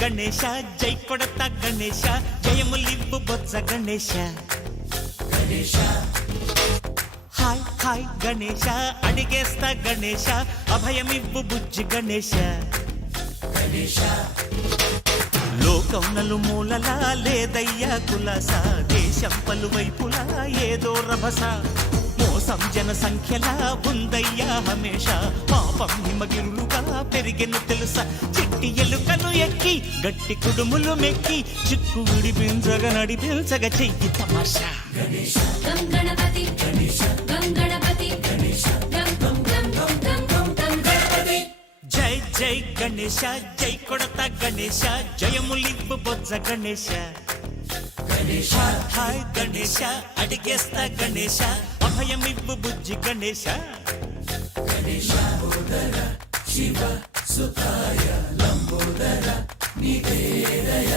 గణేశ జై కొడత గణేశ జయములివ్వు బొజ్జ Ganesha Ganesha hi hi Ganesha అడిగేస్తా Ganesha అభయమివ్వు బుజ్జి గణేశ గణేశ లోకం నలుమూలలా లేదయ్యా కులాస దేశం పలువైపులా ఏదో రభస మోసం జన సంఖ్యలా ఉందయ్యా హమేష పాపం హిమగిరులుగా పెరిగెను తెలుసా చిట్టి ఎలుకను ఎక్కి గట్టి కుడుములు మెక్కి చిక్కు విడిపించగ నడిపించగ చెయ్యి తమాషా గణేశ గణపతి గణేశ గణపతి గణేశ జై జై గణేశ జై కొడత గణేశ జయములివ్వు బొజ్జ గణేశ గణేశ హాయ్ గణేశ అడిగేస్తా గణేశ అభయమివ్వు బుజ్జి గణేశ గణేశ శివ సుఖాయ లంబోదర నివేదయ